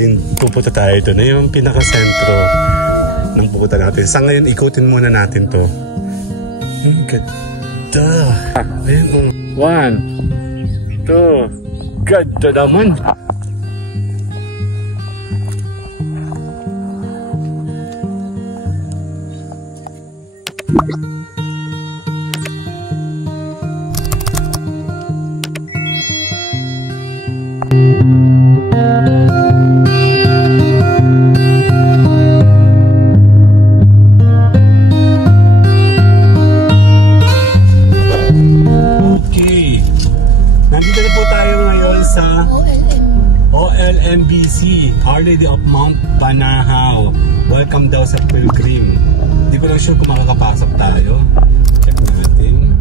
laging pupunta tayo ito na yung pinaka-sentro ng pupunta natin. Sa ngayon, ikutin muna natin to. Ganda. Ayun, 1, 2. Ganda naman. OLNBC, Our Lady of Mount Banahaw. Welcome daw sa Pilgrim. Hindi ko lang sure kung makakapasok tayo. Check natin.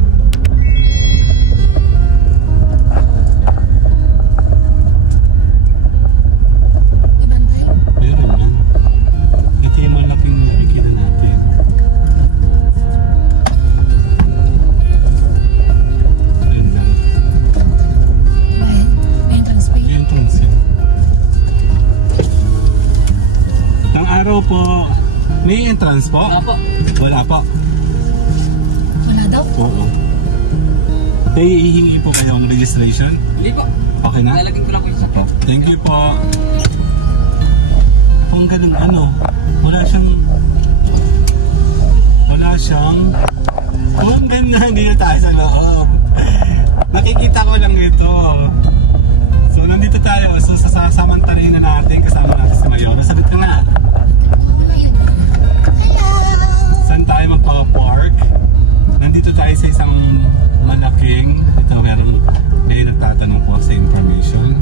Meron yan. Ito yung malaking nakikita natin. Ayun lang. Entrance yan. Araw po. May entrance po? Wala po. Wala po. Wala daw? Oo. Hihingi po kayo ang registration? Hindi po. Okay na? Lalagyan ko lang po yung sakit. Thank you po. Kung ganun wala siyang kung ganun dito tayo sa loob. Nakikita ko lang ito. So nandito tayo. So sasamantalahin na natin kasama natin si Mayora. Sagot ka na. Saan tayo magpa-park? Nandito tayo sa isang malaking, ito may nagtatanong po sa information.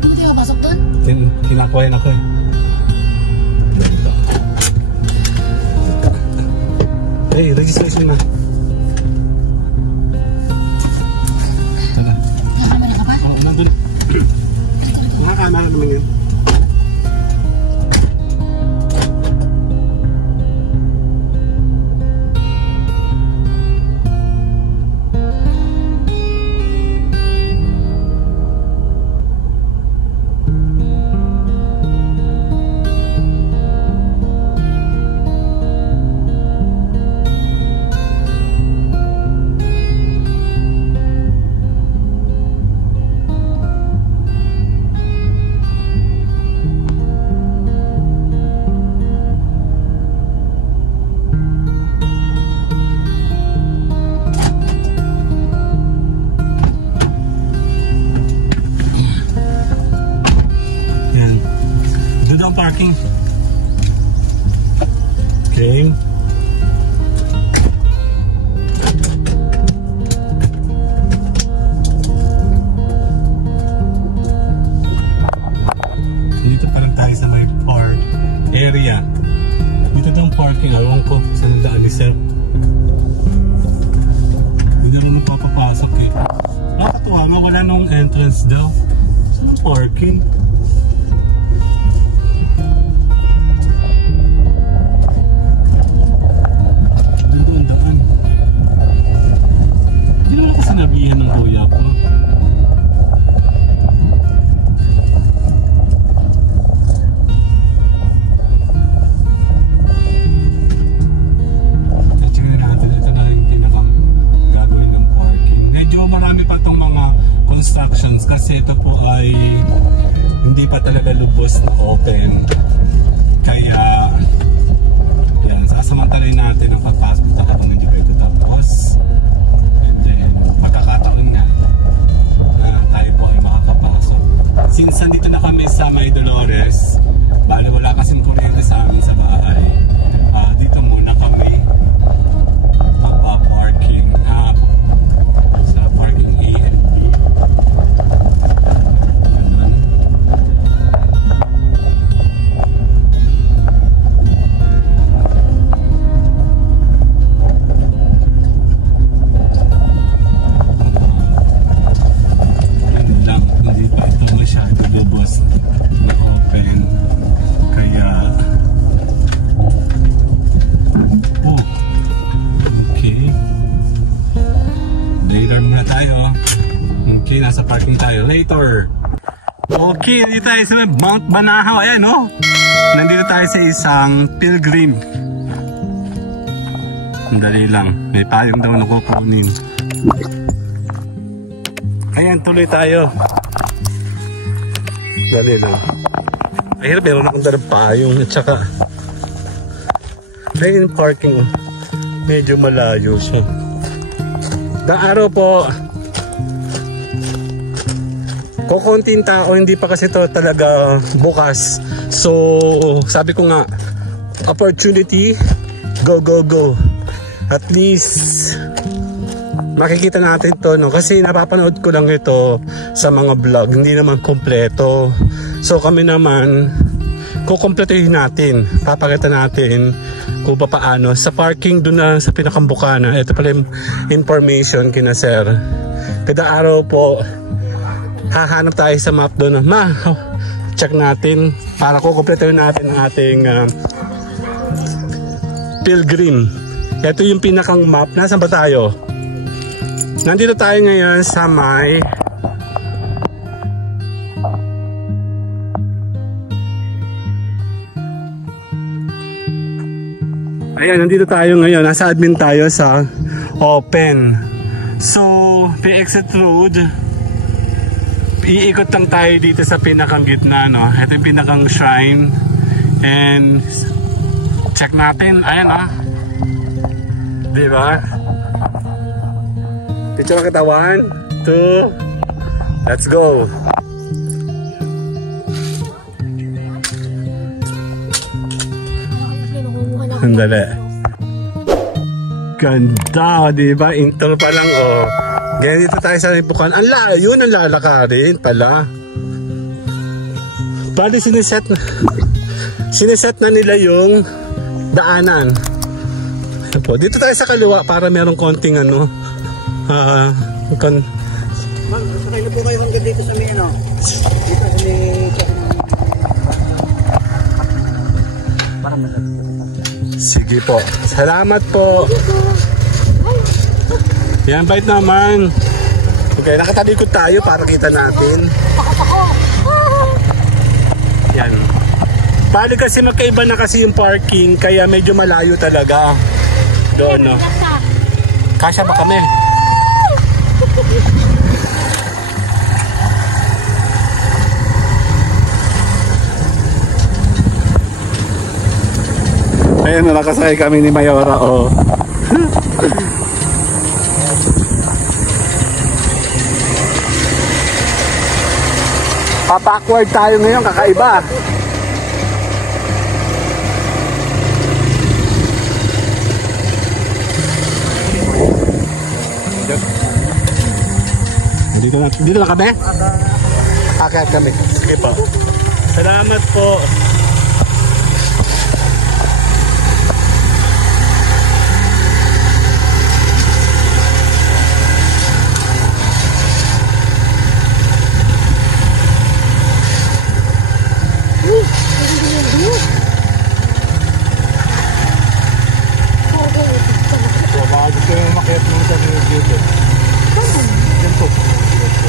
Hindi ka pasok doon? Kinakuha ako eh. Hey, registration na. Tara. Nakakamala ka pa? Oo, nandun. Nakakamala naman yun. Parking. Okay. Dito parang tayo sa may park area. Dito daw ang parking. Alam ko saan ang daan ni Sir. Hindi na rin napapapasok eh. Nakakatuwa, wala nung entrance daw. Saan ang parking? Sinabihan ng kuya ko. Tingnan natin, ito na yung pinakang gagawin ng parking. Medyo marami pa itong mga constructions kasi ito po ay hindi pa talaga lubos na open. Kaya yan, sasamantalahin natin ang papasok talaga kung hindi pa ito tapos. Magkakataon nga na tayo po ay makakapasok. Since nandito na kami sa May Dolores, bali wala kasing kuryente sa amin sa bahay, dito muna kami magpa-parking sa parking A and B. Nasa parking tayo later. Okay, nandito tayo sa Mount Banahaw. Ayan, oh. Nandito tayo sa isang pilgrim. Dali lang. May payong daw na kukunin. Ayan, tuloy tayo. Dali lang. Ay, meron akong dalang payong. At saka, ayun yung parking. Oh. Medyo malayo siya. Araw po. Kukunting tao, hindi pa kasi to talaga bukas. So, sabi ko nga, opportunity, go, go, go. At least, makikita natin to, no? Kasi napapanood ko lang ito sa mga vlog, hindi naman kompleto. So, kami naman, kukompletohin natin, papakita natin kung paano. Sa parking doon na sa Pinakambukana, ito pala yung information kina sir. Kada araw po, hahanap tayo sa map doon. Check natin para kukumpletuhin natin ang ating pilgrim. Ito yung pinakang map. Nasaan ba tayo? Nandito tayo ngayon sa may ayan, nandito tayo ngayon. Nasa admin tayo sa open. So, PXit Road. Iikot lang tayo dito sa pinakang gitna, no? Ito yung pinakang shrine. And check natin. Ayan, ah. Diba? Picture kita. 1, 2. Let's go. Sandali. Ganda, diba? Intro pa lang, oh. Ganyan dito tayo sa Lipukan. Ang layo ng lalakarin pala. Bali siniset na nila yung daanan. Dito tayo sa kaliwa para merong konting ano. Sakay na po kayo hanggang dito sa may ano. Dito sa may para sige po. Salamat po. Yan, bait naman. Okay, nakatalikod tayo para kita natin. Yan. Bali kasi magkaiba na kasi yung parking, kaya medyo malayo talaga. Doon, no? Kasya ba kami? Ayan, nakasakay kami ni Mayora, oh. Pa-backward tayo ngayon, kakaiba. Dito na kami? Akit kami. Sige po. Salamat po.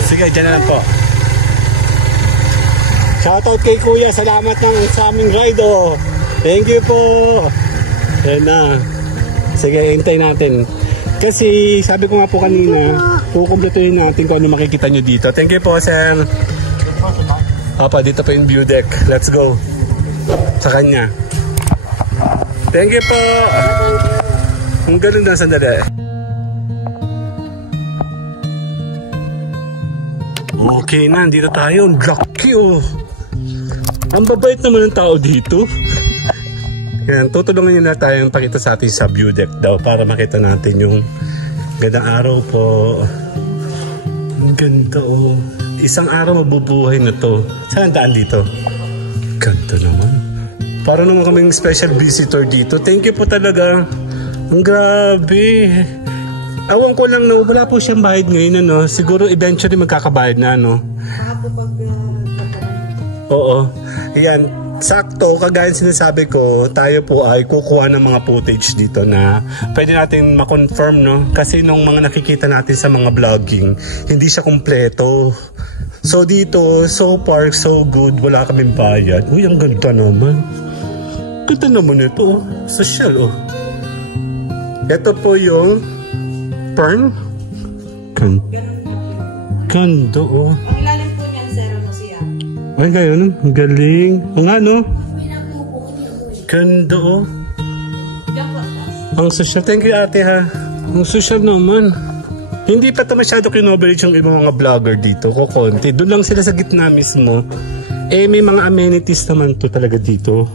Sige, dyan na lang po. Shoutout kay Kuya. Salamat ng sa aming ride, oh. Thank you po. Yan na. Sige, hintay natin. Kasi sabi ko nga po kanina, kukumpletuhin natin kung ano makikita nyo dito. Thank you po, Sam. Opa, dito pa yung view deck. Let's go. Sa kanya. Thank you po. Ang ganun na sandali. Okay na, dito tayo. Ang laki, oh. Ang babait naman ng tao dito. Yan, tutulungan nyo na tayong pakita sa atin sa view deck daw para makita natin yung gandang araw po. Ang ganda, oh. Isang araw mabubuhay na to. Saan ang daan dito? Ganda naman. Parang naman kaming special visitor dito. Thank you po talaga. Ang grabe. Awan ko lang, no, wala po siyang bayad ngayon, no? Siguro eventually magkakabayad na, no? Oo. Yan. Sakto, kagaya sinasabi ko, tayo po ay kukuha ng mga footage dito na pwede natin makonfirm, no? Kasi nung mga nakikita natin sa mga vlogging, hindi siya kumpleto. So dito, so far, so good. Wala kaming bayad. Uy, ang ganda naman. Ganda naman ito, oh. Social, oh. Ito po yung Fern. Ganda, oh. Ang ilalim po niyan, Sir, ano siya? Ay, gayon. Ang galing. O nga, no? Ganda, oh. Ang social. Thank you, ate, ha. Ang social naman. Hindi pa ito masyado kinoverage yung ibang mga vlogger dito. Kukunti. Doon lang sila sa gitna mismo. Eh, may mga amenities naman to talaga dito.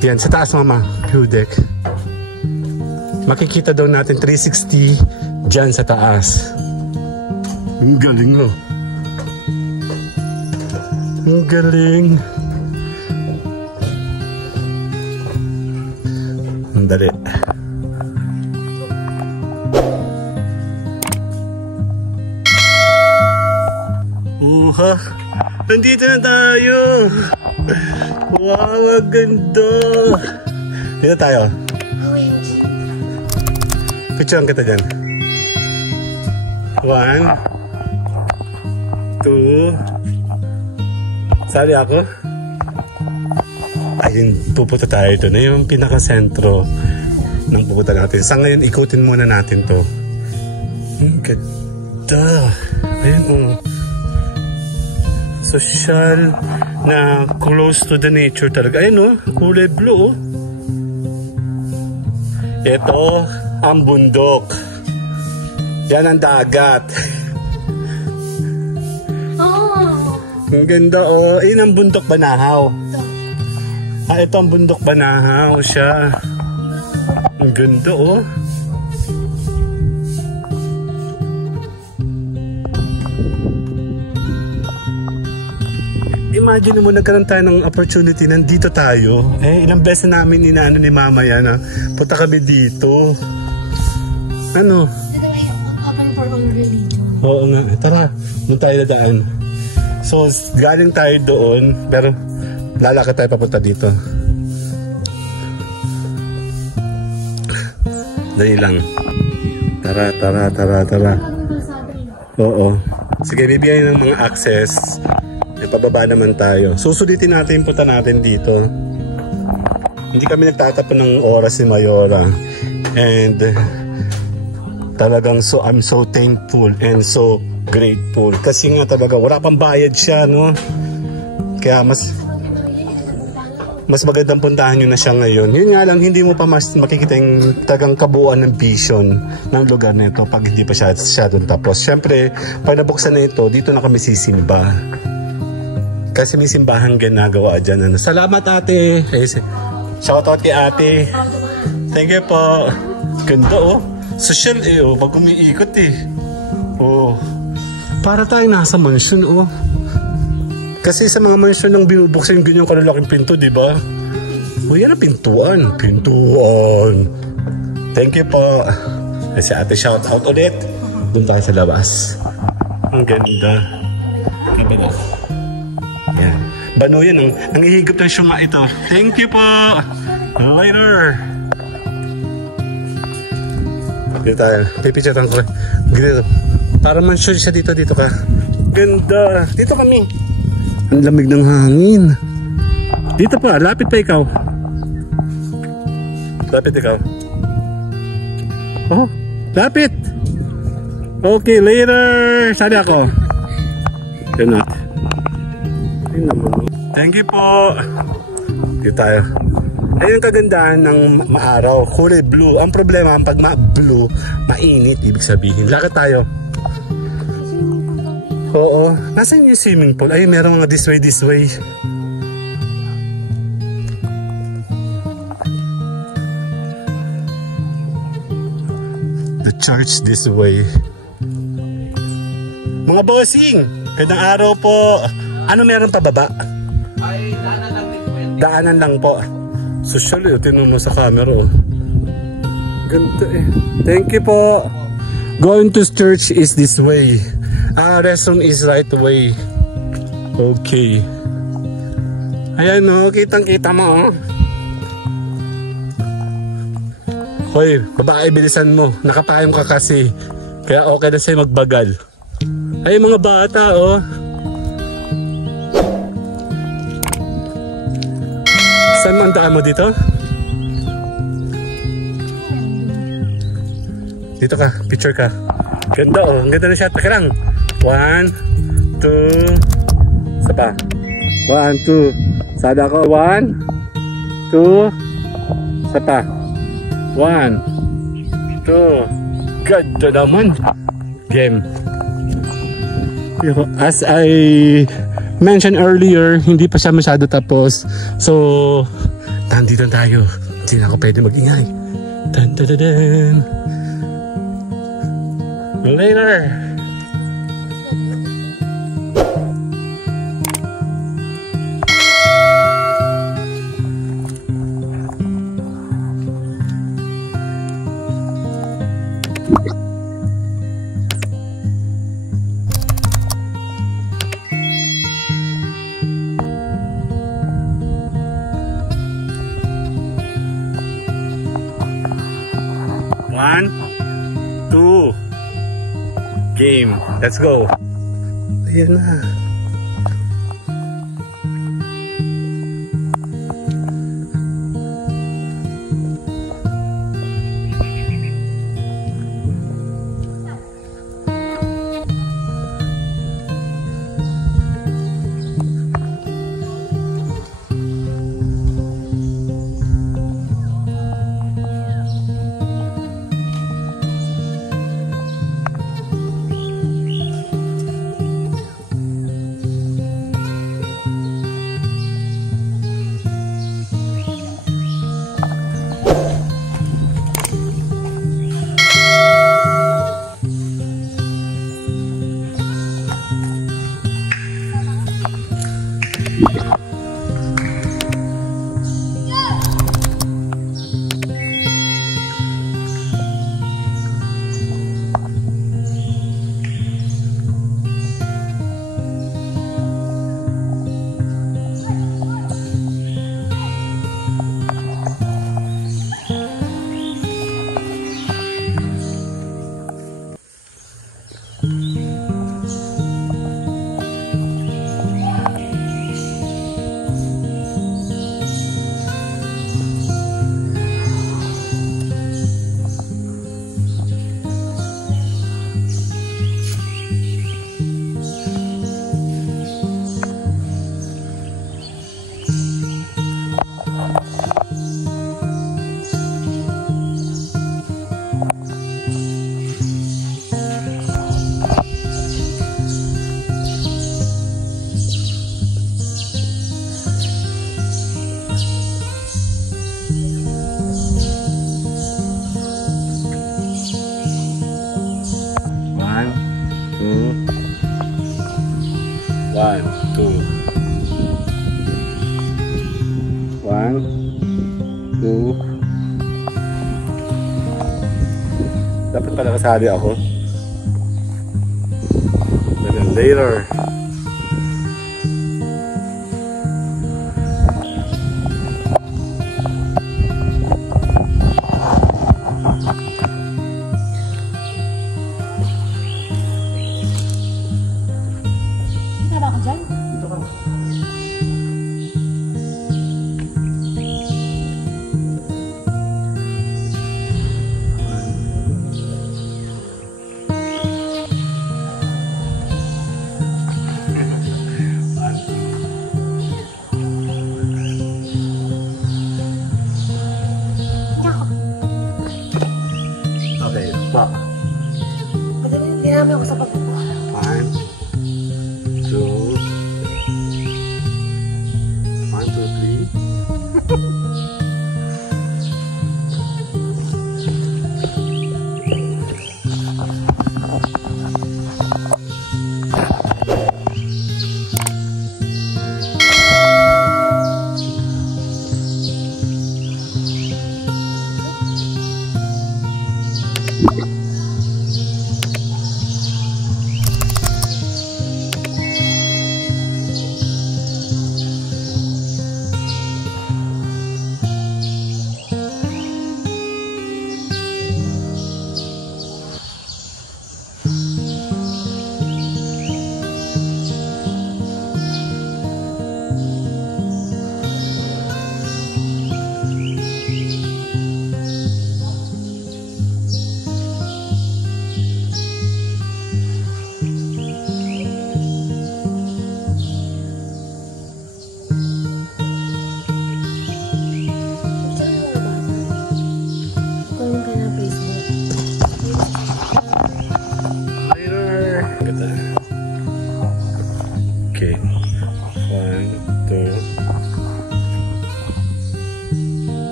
Yan, sa taas, mama. View deck. Makikita daw natin 360 dyan sa taas. Ang galing, no? Ang galing. Ang dali. Uha! Nandito na tayo! Wow, ang ganda! Dito tayo. Picturean kita dyan. 1 2. Sali ako? Ayun, pupunta tayo ito na yung pinaka-sentro ng pupunta natin. Sa ngayon, ikutin muna natin to. Ganda. Ayun, oh. Social na close to the nature talaga. Ayun, oh. Kulay blue, oh. Ito ang bundok. Yan ang dagat. Ang ganda, oh. Ayun ang bundok Banahaw. Ah, ito ang bundok Banahaw siya. Ang ganda, oh. Imagine mo, nagkaroon tayo ng opportunity. Nandito tayo. Eh, ilang beses namin inaano ni mama yan, ha. Punta kami dito. Ano? Dito ay open for all religion. Oo nga. Tara, doon tayo dadaan. So, galing tayo doon, pero lalakad tayo papunta dito. Dali lang. Tara. Oo. Sige, bibigyan ng mga access. May pababa naman tayo. Susulitin natin yung punta natin dito. Hindi kami nagtatapon ng oras ni Mayora. And talagang I'm so thankful and so grateful. Kasi nga talaga wala pang bayad siya, no? Kaya mas magandang puntahan nyo na siya ngayon. Yun nga lang, hindi mo pa mas makikita yung tagang kabuuan ng vision ng lugar na ito pag hindi pa siya doon tapos. Siyempre, pag nabuksan na ito, dito na kami sisimba. Kasi may simbahan ginagawa dyan. Ano. Salamat, ate. Shoutout kay ate. Thank you po. Ganda, oh. Social, eh, oh. Pag umiikot, eh. Oh. Para tayo nasa mansion, oh. Kasi sa mga mansion nang binubuksan yung ganyang kalalaking pinto, di ba? Oh, yan ang pintuan. Pintuan. Thank you po. Kasi ate, shoutout ulit. Doon tayo sa labas. Ang ganda. Ganda. Yan. Bano yan. Ang ihigop ng syuma ito. Thank you po. Later. Dito tayo. Pipicturean ko. Dito. Para mansion siya dito. Dito ka. Ganda. Dito kami. Ang lamig ng hangin. Dito pa. Lapit pa ikaw. Lapit ikaw. Oh. Lapit. Okay. Later. Sali ako. Yan natin. Thank you po. Dito tayo. Ayun kagandahan ng maaraw. Kulay blue. Ang problema, pag blue, mainit. Ibig sabihin. Lakad tayo. Oo. Nasaan yung swimming pool? Ayun, meron mga this way. The church this way. Mga bossing, gandang araw po. Ano meron pa baba? Ay, daanan lang din po yan. Daanan lang po. Social, tinun mo sa camera, oh. Ganda, eh. Thank you po. Going to church is this way. Restroom is right away. Okay. Ayan, oh. Kitang-kita mo, oh. Hoy, babae, bilisan mo. Nakapayong ka kasi. Kaya okay na sa'yo magbagal. Ay, mga bata, oh. Saan man daan mo dito? Dito ka, picture ka. Ganda, oh. Ang ganda na siya. Taka lang. 1, 2. Isa pa. 1, 2. Sada ko. 1, 2. Isa pa. 1, 2. Ganda naman. Game. As I mentioned earlier, hindi pa siya masyado tapos. So, nandito tayo. Hindi na ako pwede mag-ingay. Dun, dun, dun, dun. Later! One, two, game. Let's go. Ayan na. One, two. Dapat pala kasali ako. Then later. Kita ba ako dyan? Dito ka.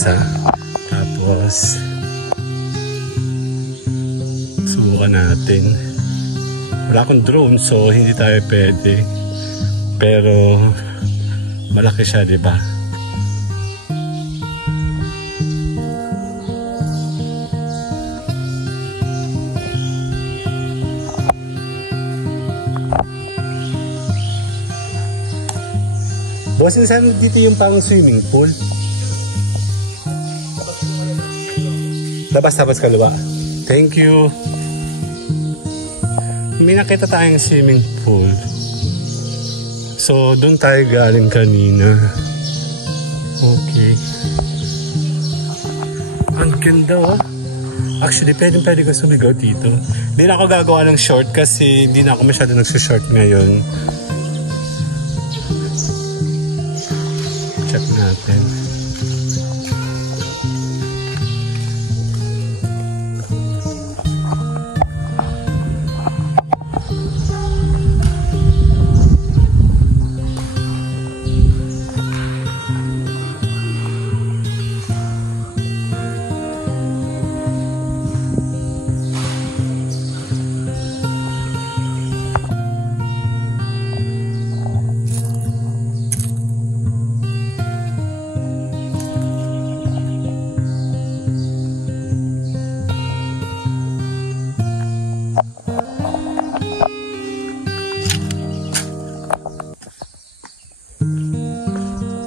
isa. Tapos subukan natin. Wala akong drone so hindi tayo pwede. Pero malaki siya, di ba? Bossing, saan dito yung pang swimming pool? Labas kaliwa. Thank you. May nakita tayong swimming pool. So, doon tayo galing kanina. Okay. Ang ganda, oh. Actually, pwede ko sumigaw dito. Hindi na ako gagawa ng short kasi hindi na ako masyado nagsushort ngayon. Check natin.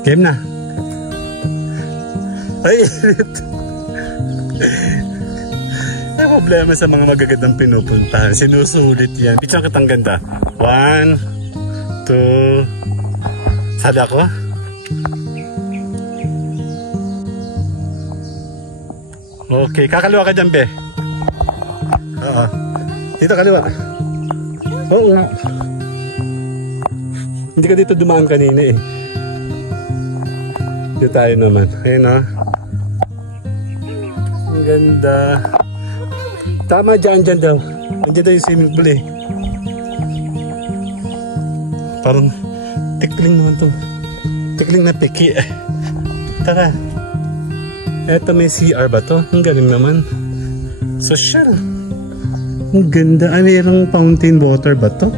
Game na. Ay, may problema sa mga magagandang pinupuntahan. Sinusulit yan. Picture kitang ganda. 1, 2. Sada ko? Okay, kakaliwa ka dyan, be. Oo. Dito kaliwa. Oo nga. Hindi ka dito dumaan kanina eh. Dito tayo naman. Ayun, oh. Ang ganda. Tama, dyan daw. Nandiyan daw yung swimming pool eh. Parang tikling naman to. Tikling na piki. Tara. Eto, may CR ba to? Ang galing naman. Social. Ang ganda. Ano yung fountain water ba to?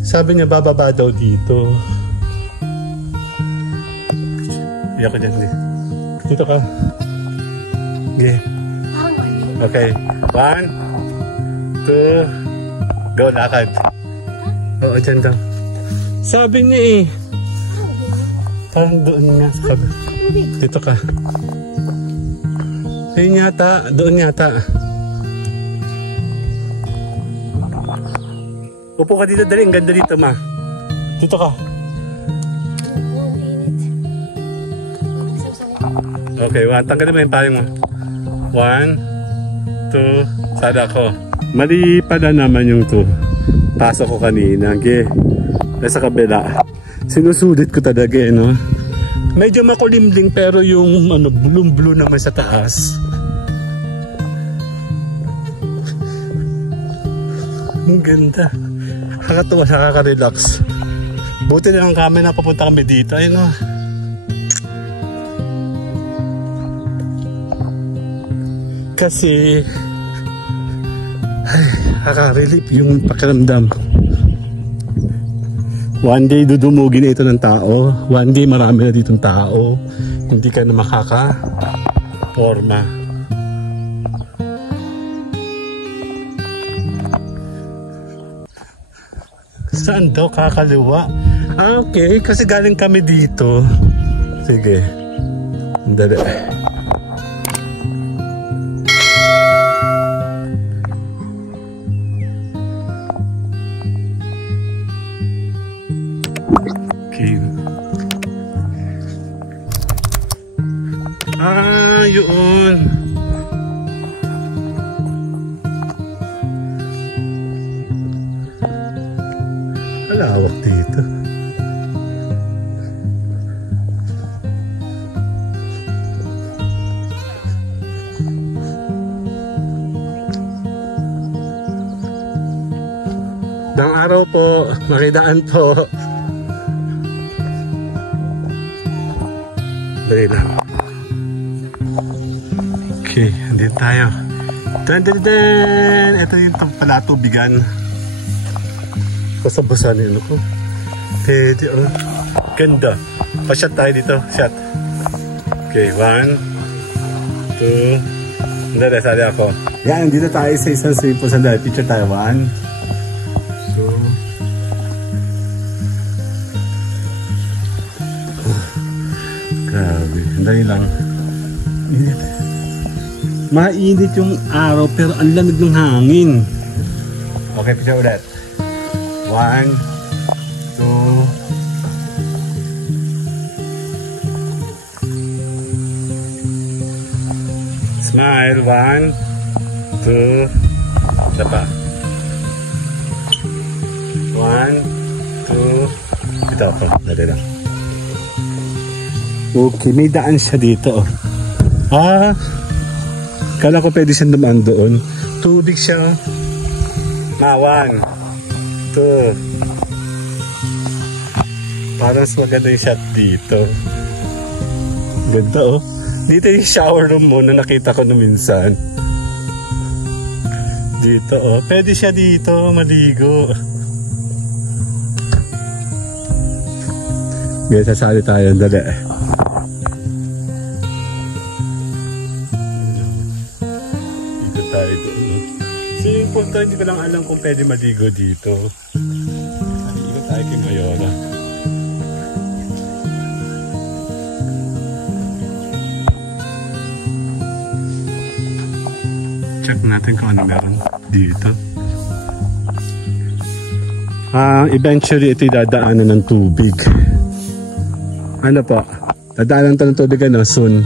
Sabi niya bababa daw dito. Hindi ako dyan. Dito ka. Okay. Okay. 1, 2, go, lakad. Oo, dyan daw. Sabi niya eh. Parang doon nga. Sabi. Dito ka. Ayun yata. Doon yata. Upo ka dito, dali. Ang ganda dito, ma. Dito ka. Okay, tanggalin mo yung payong mo. 1, 2, sada ko. Mali pala naman yung 2. Pasok ko kanina. Okay. Nasa kabila. Sinusulit ko talaga eh, no? Medyo makulimlim pero yung ano, blue naman sa taas. Ang ganda. Nakakatuwa, nakaka-relax. Buti na lang kami na papunta kami dito. Ayun, no? Kasi nakaka-relief yung pakiramdam. One day dudumugin na ito ng tao. One day marami na ditong tao. Hindi ka na makaka-forma. Saan daw? Kakaliwa? Ah, okay. Kasi galing kami dito. Sige. Dali. Ah, yun. Malawak dito. Dang araw po, makidaan po. Dali lang. Okay, andito tayo. Dan. Ito yung pala tubigan. Basa-basa na yun ako. Pwede, oh. Ganda. Pa-shot tayo dito. Shot. Okay, 1, 2. Hindi, sali ako. Yan, dito tayo sa isang swimming pool. Sandali, picture tayo. 1, 2. Grabe. Sandali lang. Init. Mainit yung araw pero ang lamig ng hangin. Okay, picture ulit. 1, 2. Smile. 1, 2. Isa pa. 1, 2. Ito ako. Dali lang. Okay, may daan siya dito. Ah, kala ko pwede siyang dumaan doon. Tubig siya. 1, 2. Parang mas maganda yung shot dito. Ganda, oh. Dito yung shower room mo na nakita ko na minsan. Dito, oh. Pwede siya dito maligo. Ngayon, sasali tayo. Dali. Dito tayo doon. Swimming pool to, hindi ko lang alam kung pwede maligo dito. Dito tayo kay Mayora. Check natin kung ano meron dito. Eventually ito dadaanan ng tubig. Ano po? Dadaanan ito ng tubig soon.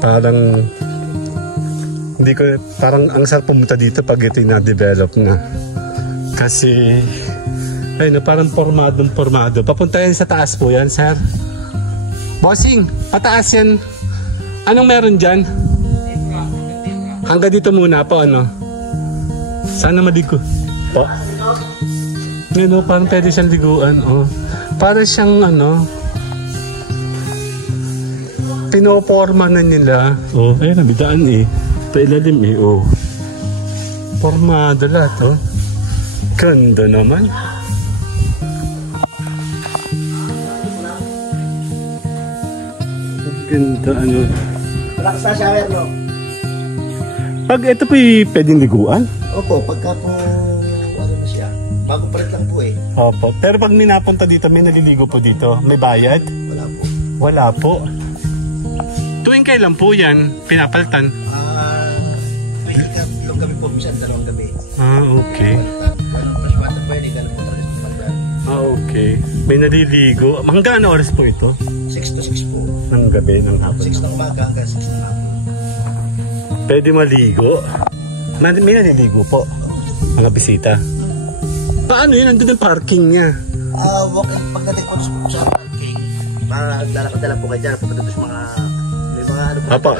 Parang hindi ko, parang ang sarap pumunta dito pag ito na-develop na. Kasi ayun, parang formado. Papunta yan sa taas po yan, sir. Bossing, pataas yan. Anong meron dyan? Hanggang dito muna po, ano? Sana maligo. Po. Ngayon, parang pwede siyang liguan, oh. Para siyang, ano, pinoporma na nila. Oh, ayun, nabidaan eh. Pailalim eh, oh. Formado lahat, oh. Ganda naman. Ganda, ano. Malakas na shower, no? Pag ito po pwedeng liguan? Opo, pagka po, ano na siya, bago palit lang po eh. Opo, pero pag minapunta dito, may naliligo po dito, may bayad? Wala po. Wala po. Tuwing kailan po yan, pinapalitan? May ilong gabi po, minsan dalawang gabi. Okay. Fresh water po yun, gano'n po talaga sa pagdaan. Okay. May naliligo. Hanggang ano oras po ito? 6 to 6 po. Ng gabi, ng hapon. 6 ng umaga hanggang 6 ng hapon. Pwede maligo. May naliligo po. Mga bisita. Paano yun? Nandun ang parking niya. Walk-in, pagdating po sa parking, dala po kayo dyan, pupunta sa mga, may mga ano po. Apa,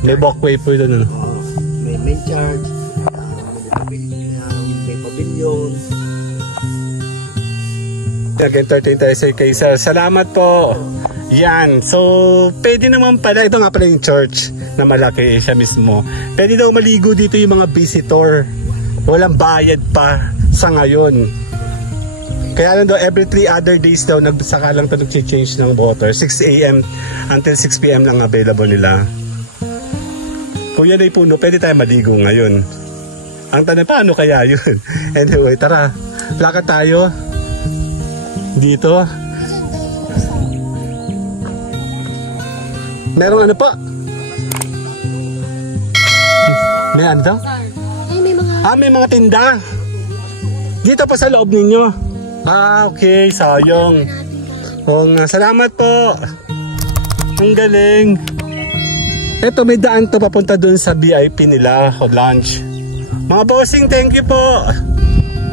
may walkway po doon. Ano? May main charge, may pavilion. Nag-entertain tayo sa kay sir. Salamat po. Yan. So, pwede naman pala. Ito nga pala yung church na malaki siya mismo. Pwede daw maligo dito yung mga visitor. Walang bayad pa sa ngayon. Kaya lang daw, every 3 other days daw, saka lang ito nag-change ng water. 6 a.m. until 6 p.m. lang available nila. Kung yan ay puno, pwede tayo maligo ngayon. Ang tanong, paano kaya yun? Anyway, tara. Lakad tayo. Dito. Merong ano pa? May ano daw? May mga tinda. Dito pa sa loob ninyo. Okay, sayang. Salamat po. Ang galing. Eto, may daan to papunta dun sa VIP nila o lunch. Mga bossing, thank you po.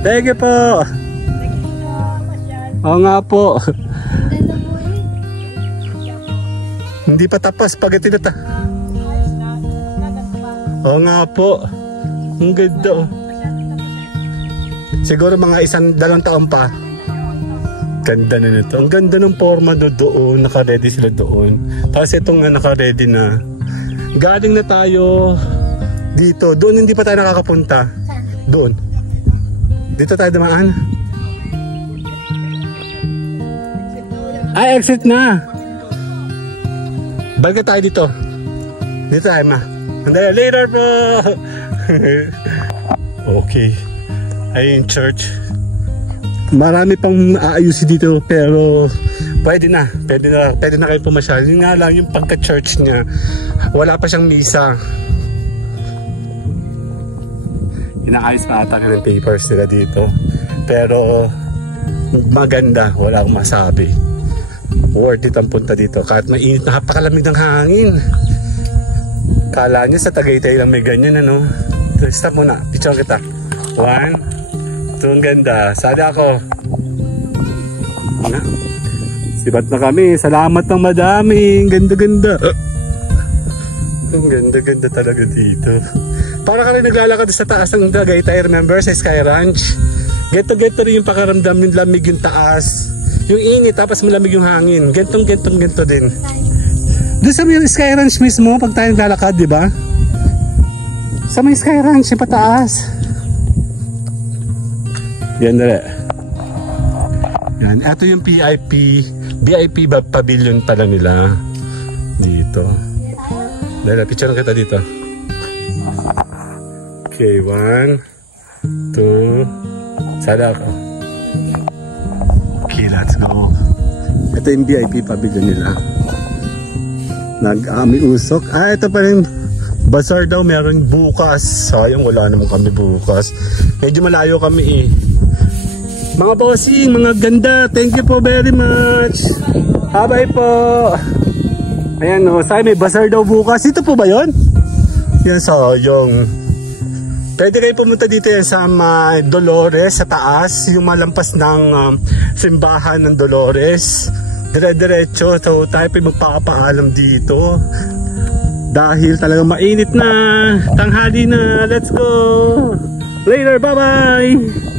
Thank you po. Oo nga po. Hindi pa tapos pag itinata. Oo nga po. Ang ganda. Siguro mga 1-2 taon pa. Ganda na nito. Ang ganda ng forma doon. Naka-ready sila doon. Tapos itong naka-ready na. Galing na tayo dito. Doon hindi pa tayo nakakapunta. Doon. Dito tayo dumaan. Ay, exit na. Balik tayo dito. Dito tayo, ma. Andaya, later po. Okay. Ayun, church. Marami pang aayusin dito pero pwede na kayo pumasyal. Yun nga lang yung pagka-church niya, wala pa siyang misa. Inaayos pa ata ng papers nila dito pero maganda, wala akong masabi. Worth it ang punta dito kahit mainit, napakalamig ng hangin. Kala nyo sa Tagaytay lang may ganyan, ano? Stop muna, picture kita. 1 2, ang ganda. Sada ako. Sibat na kami. Salamat ng madami. Ganda-ganda. Ang ganda-ganda talaga dito. Para ka rin naglalakad sa taas ng Tagaytay. Remember sa Sky Ranch? Geto-geto rin yung pakaramdam yung lamig yung taas. Yung init tapos malamig yung hangin. Gentong din. Doon sa may Sky Ranch mismo pag tayo naglalakad, di ba? Sa may Sky Ranch yung pataas. Yan na. Yan, ito yung VIP pavilion pala nila dito. Dahil picture na kita dito. Okay, 1 2, sada ako. Okay, let's go. Ito yung VIP pavilion nila. Nag-ami usok. Ito pa rin. Bazaar daw meron bukas. Sayang wala naman kami bukas. Medyo malayo kami eh. Mga bossing, mga ganda, thank you po very much. Bye po. Ayan o, may bazaar daw bukas. Ito po ba yun? Yan, sayang. Pwede kayo pumunta dito yan sa Dolores, sa taas. Yung malampas ng simbahan ng Dolores. Dire-diretso. So tayo pa magpapaalam dito. Dahil talagang mainit na. Tanghali na. Let's go. Later, bye-bye.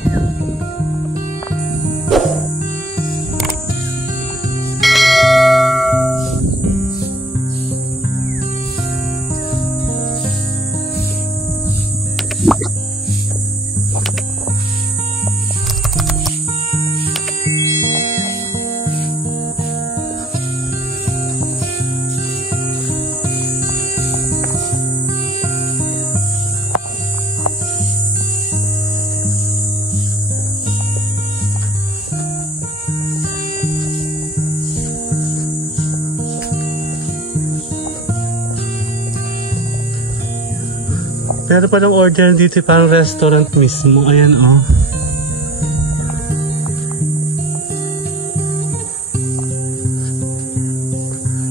Pero palang order dito parang restaurant mismo. Ayan oh.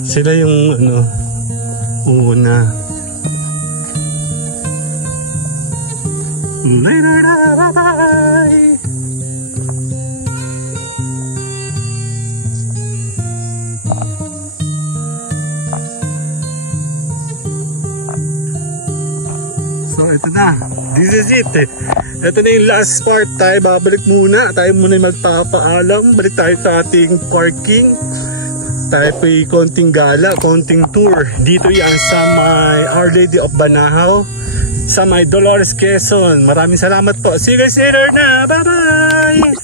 Sila yung una. Later, bye-bye! So ito na, this is it. Ito na yung last part. Tayo babalik muna. Tayo muna yung magpapaalam. Balik tayo sa ating parking. Tayo po yung konting gala, konting tour. Dito yan sa may Our Lady of Banahaw, sa may Dolores, Quezon. Maraming salamat po. See you guys later na. Bye bye.